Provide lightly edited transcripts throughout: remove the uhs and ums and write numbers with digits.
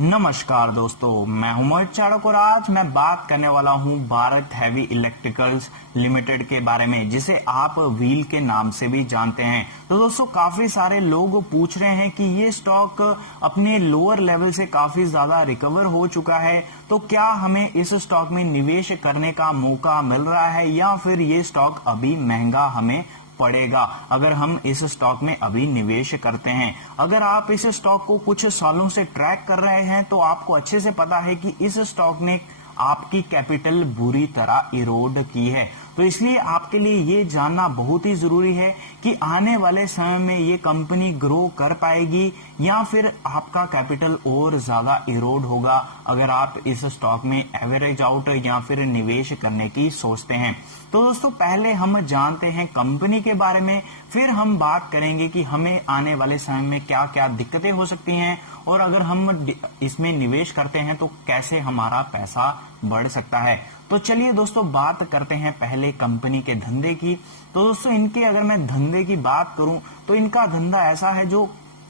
नमस्कार दोस्तों, मैं हूं मोहित चाड़क और आज मैं बात करने वाला हूं भारत हैवी इलेक्ट्रिकल्स लिमिटेड के बारे में, जिसे आप व्हील के नाम से भी जानते हैं। तो दोस्तों, काफी सारे लोग पूछ रहे हैं कि ये स्टॉक अपने लोअर लेवल से काफी ज्यादा रिकवर हो चुका है, तो क्या हमें इस स्टॉक में निवेश करने का मौका मिल रहा है या फिर ये स्टॉक अभी महंगा हमें पड़ेगा अगर हम इस स्टॉक में अभी निवेश करते हैं। अगर आप इस स्टॉक को कुछ सालों से ट्रैक कर रहे हैं तो आपको अच्छे से पता है कि इस स्टॉक ने आपकी कैपिटल बुरी तरह इरोड की है। तो इसलिए आपके लिए ये जानना बहुत ही जरूरी है कि आने वाले समय में ये कंपनी ग्रो कर पाएगी या फिर आपका कैपिटल और ज्यादा इरोड होगा अगर आप इस स्टॉक में एवरेज आउट या फिर निवेश करने की सोचते हैं। तो दोस्तों, पहले हम जानते हैं कंपनी के बारे में, फिर हम बात करेंगे कि हमें आने वाले समय में क्या क्या दिक्कतें हो सकती हैं और अगर हम इसमें निवेश करते हैं तो कैसे हमारा पैसा बढ़ सकता है। तो चलिए दोस्तों, बात करते हैं पहले कंपनी के धंधे की। तो दोस्तों, इनके अगर मैं धंधे की बात करूं तो इनका धंधा ऐसा है जो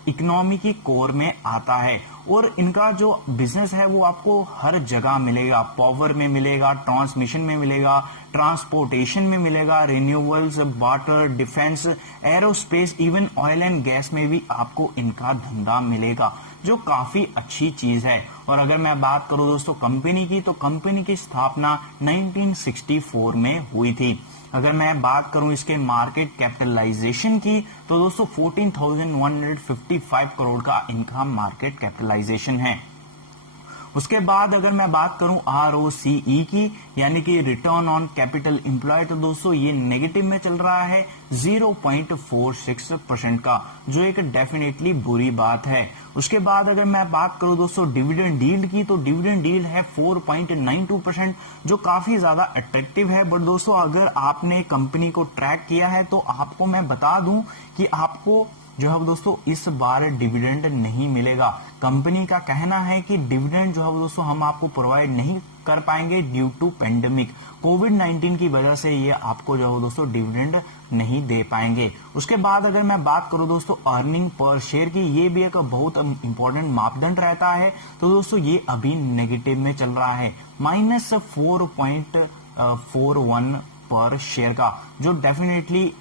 इकोनॉमी की कोर में आता है और इनका जो बिजनेस है वो आपको हर जगह मिलेगा। पावर में मिलेगा, ट्रांसमिशन में मिलेगा, ट्रांसपोर्टेशन में मिलेगा, renewables, water, defence, aerospace, even oil and gas में भी आपको इनका धंधा मिलेगा, जो काफी अच्छी चीज है। और अगर मैं बात करूं दोस्तों कंपनी की, तो कंपनी की स्थापना 1964 में हुई थी। अगर मैं बात करूं इसके मार्केट कैपिटलाइजेशन की, तो दोस्तों 14,155 करोड़ का इनका मार्केट कैपिटलाइजेशन है। उसके बाद अगर मैं बात करूं ROCE की, यानी कि रिटर्न ऑन कैपिटल एम्प्लॉयड, तो दोस्तों ये नेगेटिव में चल रहा है 0.46% का, जो एक डेफिनेटली बुरी बात है। उसके बाद अगर मैं बात करूं दोस्तों डिविडेंड यील्ड की, तो डिविडेंड यील्ड है 4.92%, जो काफी ज्यादा अट्रैक्टिव है। बट दोस्तों, अगर आपने कंपनी को ट्रैक किया है तो आपको मैं बता दूं कि आपको जो है दोस्तों इस बार डिविडेंड नहीं मिलेगा। कंपनी का कहना है कि डिविडेंड जो है दोस्तों हम आपको प्रोवाइड नहीं कर पाएंगे ड्यू टू पेंडेमिक, कोविड-19 की वजह से ये आपको जो है दोस्तों डिविडेंड नहीं दे पाएंगे। उसके बाद अगर मैं बात करूं दोस्तों अर्निंग पर शेयर की, ये भी एक बहुत इंपॉर्टेंट मापदंड रहता है। तो दोस्तों ये अभी नेगेटिव में चल रहा है, -4.41 पर शेयर का, जो डेफिनेटली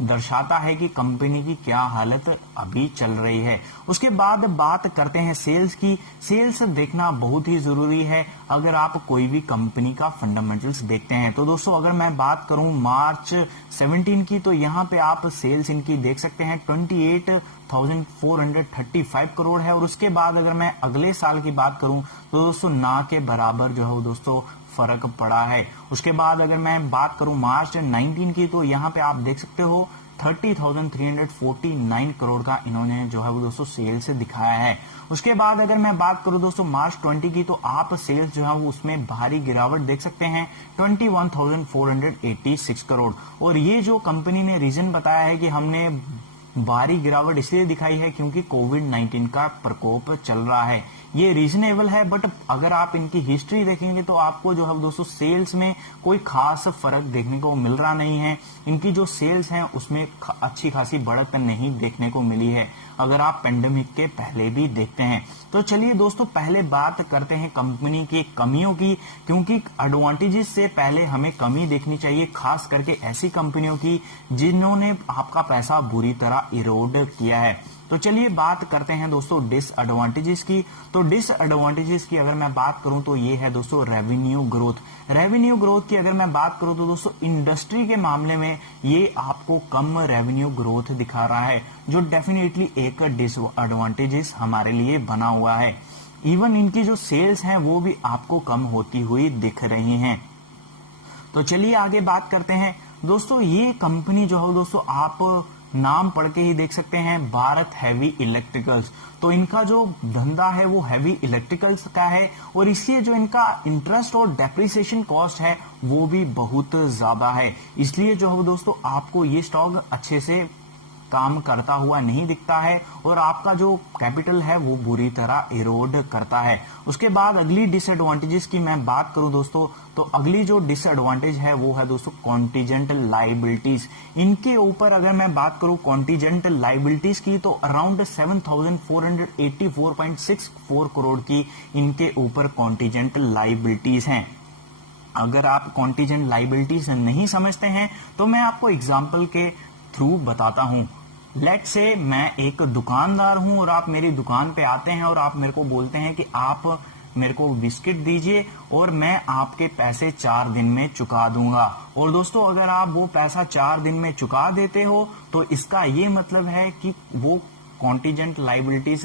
दर्शाता है कि कंपनी की क्या हालत अभी चल रही है। उसके बाद बात करते हैं सेल्स की। सेल्स देखना बहुत ही जरूरी है अगर आप कोई भी कंपनी का फंडामेंटल्स देखते हैं। तो दोस्तों, अगर मैं बात करूं मार्च 17 की, तो यहाँ पे आप सेल्स इनकी देख सकते हैं 28,435 करोड़ है। और उसके बाद अगर मैं अगले साल की बात करूं तो दोस्तों ना के बराबर जो है दोस्तों फर्क पड़ा है। उसके बाद अगर मैं बात करूं मार्च 19 की, तो यहाँ पे आप देख सकते हो 30,349 करोड़ का इन्होंने जो है वो दोस्तों सेल्स दिखाया है। उसके बाद अगर मैं बात करूं दोस्तों मार्च 20 की, तो आप सेल्स जो है वो उसमें भारी गिरावट देख सकते हैं 21,486 करोड़। और ये जो कंपनी ने रीजन बताया है कि हमने भारी गिरावट इसलिए दिखाई है क्योंकि कोविड-19 का प्रकोप चल रहा है, ये रीजनेबल है। बट अगर आप इनकी हिस्ट्री देखेंगे तो आपको जो है दोस्तों सेल्स में कोई खास फर्क देखने को मिल रहा नहीं है। इनकी जो सेल्स हैं उसमें अच्छी खासी बढ़त नहीं देखने को मिली है अगर आप पेंडेमिक के पहले भी देखते हैं। तो चलिए दोस्तों, पहले बात करते हैं कंपनी की कमियों की, क्योंकि एडवांटेजेस से पहले हमें कमी देखनी चाहिए, खास करके ऐसी कंपनियों की जिन्होंने आपका पैसा बुरी तरह इरोड किया है। तो चलिए बात करते हैं दोस्तों डिसएडवांटेजेस की। तो डिसएडवांटेजेस की अगर मैं बात करूं तो ये है दोस्तों रेवेन्यू ग्रोथ। रेवेन्यू ग्रोथ की अगर मैं बात करूं तो दोस्तों इंडस्ट्री के मामले में ये आपको कम रेवेन्यू ग्रोथ दिखा रहा है, जो डेफिनेटली एक डिसएडवांटेजेस हमारे लिए बना हुआ है। इवन इनकी जो सेल्स हैं वो भी आपको कम होती हुई दिख रही हैं। तो चलिए आगे बात करते हैं दोस्तों। ये कंपनी जो है दोस्तों आप नाम पढ़ के ही देख सकते हैं, भारत हैवी इलेक्ट्रिकल्स। तो इनका जो धंधा है वो हैवी इलेक्ट्रिकल्स का है और इसलिए जो इनका इंटरेस्ट और डेप्रिसिएशन कॉस्ट है वो भी बहुत ज्यादा है। इसलिए जो है दोस्तों आपको ये स्टॉक अच्छे से काम करता हुआ नहीं दिखता है और आपका जो कैपिटल है वो बुरी तरह इरोड करता है। उसके बाद अगली डिसएडवांटेजेस की मैं बात करूं दोस्तों, तो अगली जो डिसएडवांटेज है वो है दोस्तों कॉन्टीजेंट लाइबिलिटीज। इनके ऊपर अगर मैं बात करूं कॉन्टीजेंट लाइबिलिटीज की, तो अराउंड 7,484.64 करोड़ की इनके ऊपर कॉन्टीजेंट लाइबिलिटीज हैं। अगर आप कॉन्टीजेंट लाइबिलिटीज नहीं समझते हैं तो मैं आपको एग्जाम्पल के थ्रू बताता हूं। लेट्स से मैं एक दुकानदार हूं और आप मेरी दुकान पे आते हैं और आप मेरे को बोलते हैं कि आप मेरे को बिस्किट दीजिए और मैं आपके पैसे 4 दिन में चुका दूंगा। और दोस्तों अगर आप वो पैसा 4 दिन में चुका देते हो तो इसका ये मतलब है कि वो कॉन्टीजेंट लाइबिलिटीज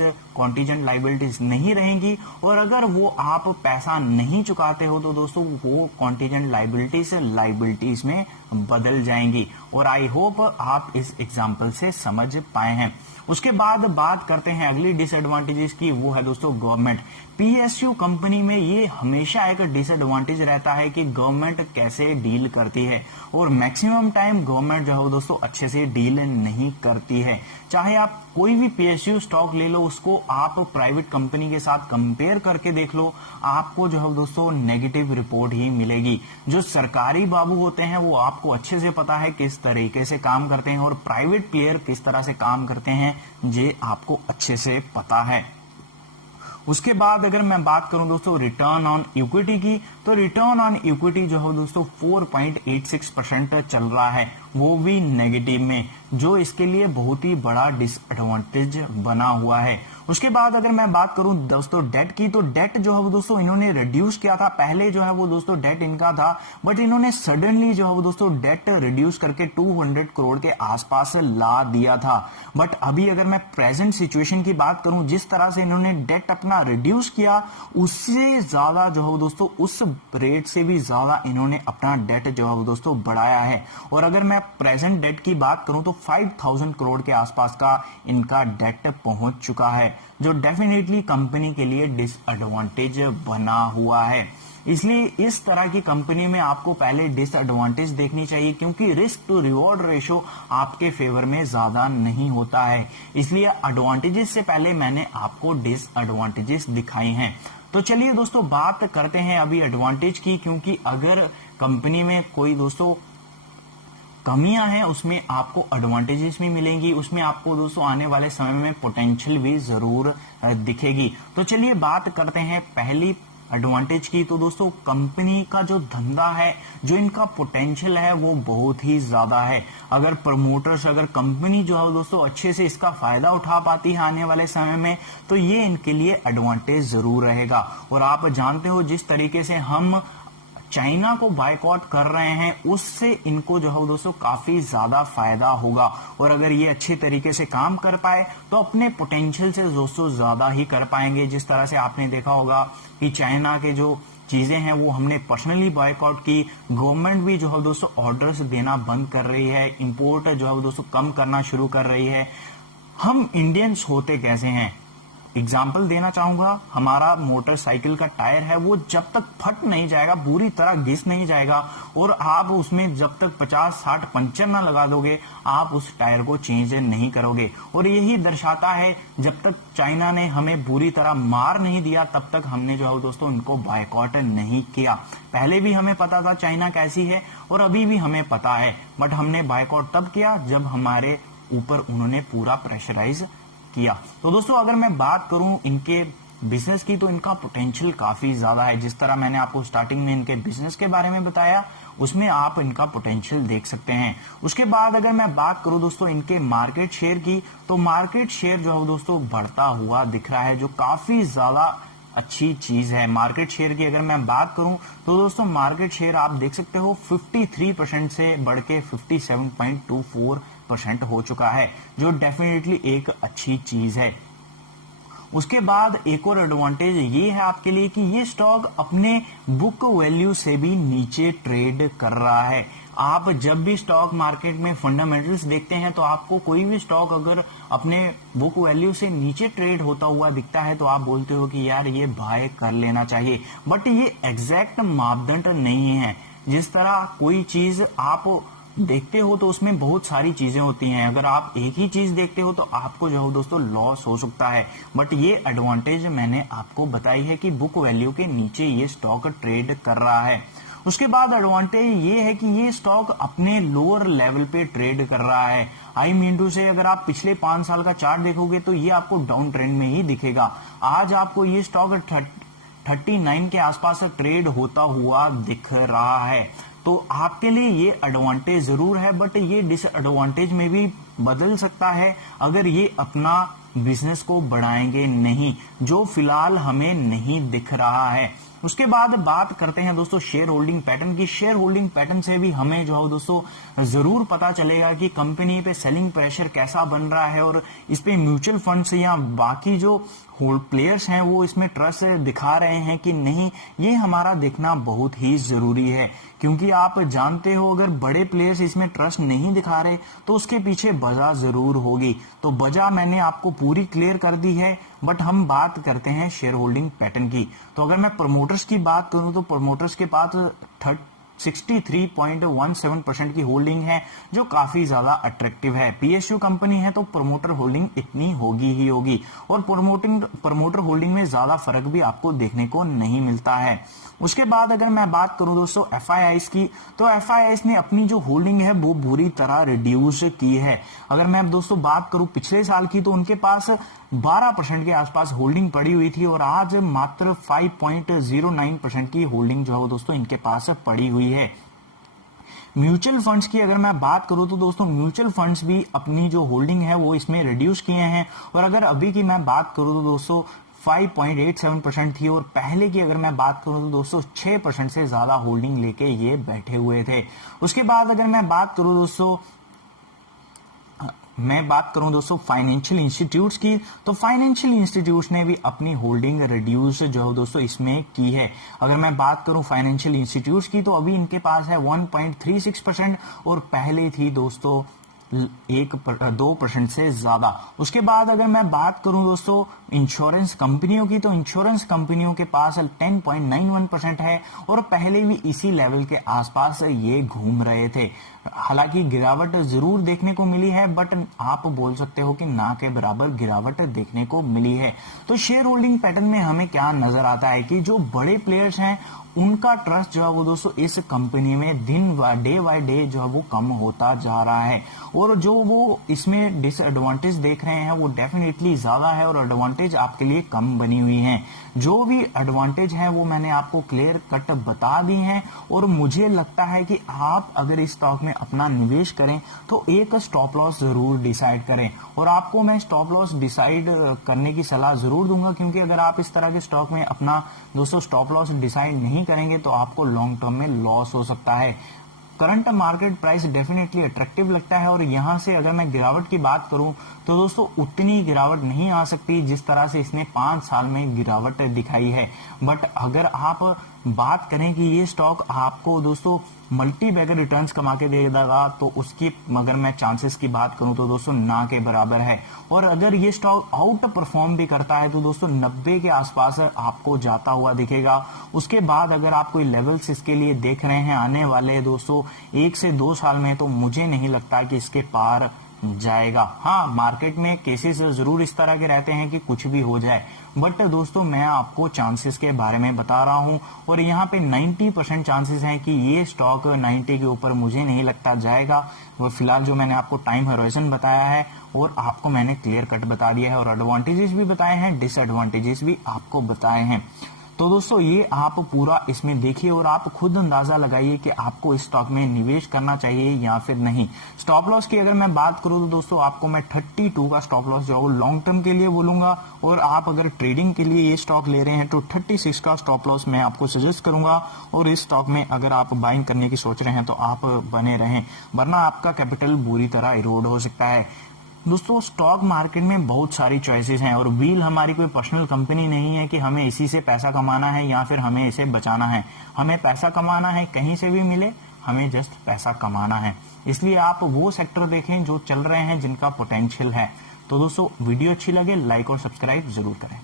नहीं रहेंगी, और अगर वो आप पैसा नहीं चुकाते हो तो दोस्तों वो कॉन्टीजेंट लाइबिलिटीज में बदल जाएंगी। और आई होप आप इस एग्जाम्पल से समझ पाए हैं। उसके बाद बात करते हैं अगली डिसएडवांटेजेस की, वो है दोस्तों गवर्नमेंट। पीएसयू कंपनी में ये हमेशा एक डिसएडवांटेज रहता है कि गवर्नमेंट कैसे डील करती है, और मैक्सिमम टाइम गवर्नमेंट जो है दोस्तों अच्छे से डील नहीं करती है। चाहे आप कोई भी पीएसयू स्टॉक ले लो, उसको आप प्राइवेट कंपनी के साथ कंपेयर करके देख लो, आपको जो है दोस्तों नेगेटिव रिपोर्ट ही मिलेगी। जो सरकारी बाबू होते हैं वो आपको अच्छे से पता है किस तरीके से काम करते हैं, और प्राइवेट प्लेयर किस तरह से काम करते हैं ये आपको अच्छे से पता है। उसके बाद अगर मैं बात करूं दोस्तों रिटर्न ऑन इक्विटी की, तो रिटर्न ऑन इक्विटी जो है दोस्तों 4.86% चल रहा है, वो भी नेगेटिव में, जो इसके लिए बहुत ही बड़ा डिसएडवांटेज बना हुआ है। उसके बाद अगर मैं बात करूं दोस्तों डेट की, तो डेट जो है वो दोस्तों इन्होंने रिड्यूस किया था। पहले जो है वो दोस्तों डेट इनका था, बट इन्होंने सडनली जो है वो दोस्तों डेट रिड्यूस करके 200 करोड़ के आसपास ला दिया था। बट अभी अगर मैं प्रेजेंट सिचुएशन की बात करूं, जिस तरह से इन्होंने डेट अपना रिड्यूस किया, उससे ज्यादा जो है वो दोस्तों उस रेट से भी ज्यादा इन्होंने अपना डेट जो है वो दोस्तों बढ़ाया है। और अगर मैं प्रेजेंट डेट की बात करूं तो 5,000 करोड़ के आसपास का इनका डेट पहुंच चुका है, जो डेफिनेटली कंपनी के लिए डिसएडवांटेज बना हुआ है। इसलिए इस तरह की कंपनी में आपको पहले डिसएडवांटेज देखनी चाहिए, क्योंकि रिस्क टू रिवॉर्ड रेशो आपके फेवर में ज्यादा नहीं होता है। इसलिए एडवांटेजेस से पहले मैंने आपको डिसएडवांटेजेस दिखाई हैं। तो चलिए दोस्तों बात करते हैं अभी एडवांटेज की, क्योंकि अगर कंपनी में कोई दोस्तों कमियां हैं उसमें आपको एडवांटेजेस भी मिलेंगी, उसमें आपको दोस्तों आने वाले समय में पोटेंशियल भी जरूर दिखेगी। तो चलिए बात करते हैं पहली एडवांटेज की। तो दोस्तों कंपनी का जो धंधा है, जो इनका पोटेंशियल है वो बहुत ही ज्यादा है। अगर प्रमोटर्स, अगर कंपनी जो है दोस्तों अच्छे से इसका फायदा उठा पाती है आने वाले समय में, तो ये इनके लिए एडवांटेज जरूर रहेगा। और आप जानते हो जिस तरीके से हम चाइना को बायकॉट कर रहे हैं, उससे इनको जो है दोस्तों काफी ज्यादा फायदा होगा। और अगर ये अच्छे तरीके से काम कर पाए तो अपने पोटेंशियल से दोस्तों ज्यादा ही कर पाएंगे। जिस तरह से आपने देखा होगा कि चाइना के जो चीजें हैं वो हमने पर्सनली बायकॉट की, गवर्नमेंट भी जो है दोस्तों ऑर्डर्स देना बंद कर रही है, इंपोर्ट जो है दोस्तों कम करना शुरू कर रही है। हम इंडियंस होते कैसे हैं, एग्जाम्पल देना चाहूंगा, हमारा मोटरसाइकिल का टायर है वो जब तक फट नहीं जाएगा, पूरी तरह घिस नहीं जाएगा, और आप उसमें जब तक 50-60 पंचर ना लगा दोगे, आप उस टायर को चेंज नहीं करोगे। और यही दर्शाता है जब तक चाइना ने हमें पूरी तरह मार नहीं दिया तब तक हमने जो है दोस्तों उनको बायकॉट नहीं किया। पहले भी हमें पता था चाइना कैसी है और अभी भी हमें पता है, बट हमने बायकॉट तब किया जब हमारे ऊपर उन्होंने पूरा प्रेशराइज किया। तो दोस्तों अगर मैं बात करूं इनके बिजनेस की, तो इनका पोटेंशियल काफी ज्यादा है। जिस तरह मैंने आपको स्टार्टिंग में इनके बिजनेस के बारे में बताया, उसमें आप इनका पोटेंशियल देख सकते हैं। उसके बाद अगर मैं बात करूं दोस्तों इनके मार्केट शेयर की, तो मार्केट शेयर जो है दोस्तों बढ़ता हुआ दिख रहा है, जो काफी ज्यादा अच्छी चीज है। मार्केट शेयर की अगर मैं बात करूं तो दोस्तों मार्केट शेयर आप देख सकते हो 53% से बढ़ के 57.24% हो चुका है, जो डेफिनेटली एक अच्छी चीज है। उसके बाद एक और एडवांटेज ये है आपके लिए कि ये स्टॉक अपने बुक वैल्यू से भी नीचे ट्रेड कर रहा है। आप जब भी स्टॉक मार्केट में फंडामेंटल्स देखते हैं तो आपको कोई भी स्टॉक अगर अपने बुक वैल्यू से नीचे ट्रेड होता हुआ दिखता है तो आप बोलते हो कि यार ये बाय कर लेना चाहिए, बट ये एग्जैक्ट मापदंड नहीं है। जिस तरह कोई चीज आप देखते हो तो उसमें बहुत सारी चीजें होती हैं। अगर आप एक ही चीज देखते हो तो आपको जो है दोस्तों लॉस हो सकता है। बट ये एडवांटेज मैंने आपको बताई है कि बुक वैल्यू के नीचे ये स्टॉक ट्रेड कर रहा है। उसके बाद एडवांटेज ये है कि ये स्टॉक अपने लोअर लेवल पे ट्रेड कर रहा है। आई मीन टू से अगर आप पिछले 5 साल का चार्ट देखोगे तो ये आपको डाउन ट्रेंड में ही दिखेगा। आज आपको ये स्टॉक 39 के आसपास ट्रेड होता हुआ दिख रहा है। तो आपके लिए ये एडवांटेज जरूर है, बट ये डिसएडवांटेज में भी बदल सकता है अगर ये अपना बिजनेस को बढ़ाएंगे नहीं, जो फिलहाल हमें नहीं दिख रहा है। उसके बाद बात करते हैं दोस्तों शेयर होल्डिंग पैटर्न की। शेयर होल्डिंग पैटर्न से भी हमें जो है दोस्तों जरूर पता चलेगा कि कंपनी पे सेलिंग प्रेशर कैसा बन रहा है और इस पे म्यूचुअल फंड्स या बाकी जो होल्ड प्लेयर्स हैं वो इसमें ट्रस्ट दिखा रहे हैं कि नहीं। ये हमारा देखना बहुत ही जरूरी है, क्योंकि आप जानते हो अगर बड़े प्लेयर्स इसमें ट्रस्ट नहीं दिखा रहे तो उसके पीछे वजह जरूर होगी। तो वजह मैंने आपको पूरी क्लियर कर दी है। बट हम बात करते हैं शेयर होल्डिंग पैटर्न की। तो अगर मैं प्रमोटर्स की बात करूं तो प्रमोटर्स के पास 63.17% की होल्डिंग है, जो काफी ज्यादा अट्रैक्टिव है। पीएसयू कंपनी है तो प्रमोटर होल्डिंग इतनी होगी ही होगी, और प्रमोटर होल्डिंग में ज्यादा फर्क भी आपको देखने को नहीं मिलता है। उसके बाद अगर मैं बात करूं दोस्तों एफआईआईस की, तो एफआईआईस ने अपनी जो होल्डिंग है वो बुरी तरह रिड्यूस की है। अगर मैं दोस्तों बात करूं पिछले साल की, तो उनके पास 12% के आसपास होल्डिंग पड़ी हुई थी, और आज मात्र 5.09% की होल्डिंग जो है दोस्तों इनके पास पड़ी हुई है। म्यूचुअल फंड्स की अगर मैं बात करूं तो दोस्तों म्यूचुअल फंड्स भी अपनी जो होल्डिंग है वो इसमें रिड्यूस किए हैं, और अगर अभी की मैं बात करूं तो दोस्तों 5.87% थी, और पहले की अगर मैं बात करूं तो दोस्तों 6% से ज्यादा होल्डिंग लेके ये बैठे हुए थे। उसके बाद अगर मैं बात करूं दोस्तों फाइनेंशियल इंस्टीट्यूट्स की, तो फाइनेंशियल इंस्टीट्यूट्स ने भी अपनी होल्डिंग रिड्यूस जो है दोस्तों इसमें की है। अगर मैं बात करूं फाइनेंशियल इंस्टीट्यूट्स की, तो अभी इनके पास है 1.36%, और पहले थी दोस्तों 2% से ज्यादा। उसके बाद अगर मैं बात करूं दोस्तों इंश्योरेंस कंपनियों की, तो इंश्योरेंस कंपनियों के पास 10.91% है, और पहले भी इसी लेवल के आसपास ये घूम रहे थे। हालांकि गिरावट जरूर देखने को मिली है, बट आप बोल सकते हो कि ना के बराबर गिरावट देखने को मिली है। तो शेयर होल्डिंग पैटर्न में हमें क्या नजर आता है कि जो बड़े प्लेयर्स हैं उनका ट्रस्ट जो है वो दोस्तों इस कंपनी में डे बाय डे जो है वो कम होता जा रहा है, और जो वो इसमें डिसएडवांटेज देख रहे हैं वो डेफिनेटली ज्यादा है, और एडवांटेज आपके लिए कम बनी हुई हैं। जो भी एडवांटेज है वो मैंने आपको क्लियर कट बता दी हैं, और मुझे लगता है कि आप अगर इस स्टॉक में अपना निवेश करें तो एक स्टॉप लॉस जरूर डिसाइड करें, और आपको मैं स्टॉप लॉस डिसाइड करने की सलाह जरूर दूंगा, क्योंकि अगर आप इस तरह के स्टॉक में अपना दोस्तों स्टॉप लॉस डिसाइड नहीं करेंगे तो आपको लॉन्ग टर्म में लॉस हो सकता है। Current market price definitely attractive लगता है, और यहां से अगर मैं गिरावट की बात करूं तो दोस्तों उतनी गिरावट नहीं आ सकती जिस तरह से इसने 5 साल में गिरावट दिखाई है। बट अगर आप बात करें कि ये स्टॉक आपको दोस्तों मल्टी बैगर रिटर्न्स कमा के देगा, तो उसकी अगर मैं चांसेस की बात करूं तो दोस्तों ना के बराबर है। और अगर ये स्टॉक आउट परफॉर्म भी करता है तो दोस्तों 90 के आसपास आपको जाता हुआ दिखेगा। उसके बाद अगर आप कोई लेवल्स इसके लिए देख रहे हैं आने वाले दोस्तों 1 से 2 साल में, तो मुझे नहीं लगता कि इसके पार जाएगा। हाँ, मार्केट में केसेस जरूर इस तरह के रहते हैं कि कुछ भी हो जाए, बट दोस्तों मैं आपको चांसेस के बारे में बता रहा हूं, और यहाँ पे 90% चांसेस हैं कि ये स्टॉक 90 के ऊपर मुझे नहीं लगता जाएगा। वो फिलहाल जो मैंने आपको टाइम होराइजन बताया है और आपको मैंने क्लियर कट बता दिया है, और एडवांटेजेस भी बताए हैं, डिसएडवांटेजेस भी आपको बताए हैं। तो दोस्तों ये आप पूरा इसमें देखिए और आप खुद अंदाजा लगाइए कि आपको इस स्टॉक में निवेश करना चाहिए या फिर नहीं। स्टॉप लॉस की अगर मैं बात करूं तो दोस्तों आपको मैं 32 का स्टॉप लॉस जो है लॉन्ग टर्म के लिए बोलूंगा, और आप अगर ट्रेडिंग के लिए ये स्टॉक ले रहे हैं तो 36 का स्टॉप लॉस मैं आपको सजेस्ट करूंगा। और इस स्टॉक में अगर आप बाइंग करने की सोच रहे हैं तो आप बने रहें, वरना आपका कैपिटल बुरी तरह इरोड हो सकता है। दोस्तों स्टॉक मार्केट में बहुत सारी चॉइसेस हैं, और व्हील हमारी कोई पर्सनल कंपनी नहीं है कि हमें इसी से पैसा कमाना है या फिर हमें इसे बचाना है। हमें पैसा कमाना है, कहीं से भी मिले, हमें जस्ट पैसा कमाना है। इसलिए आप वो सेक्टर देखें जो चल रहे हैं, जिनका पोटेंशियल है। तो दोस्तों वीडियो अच्छी लगे लाइक और सब्सक्राइब जरूर करें।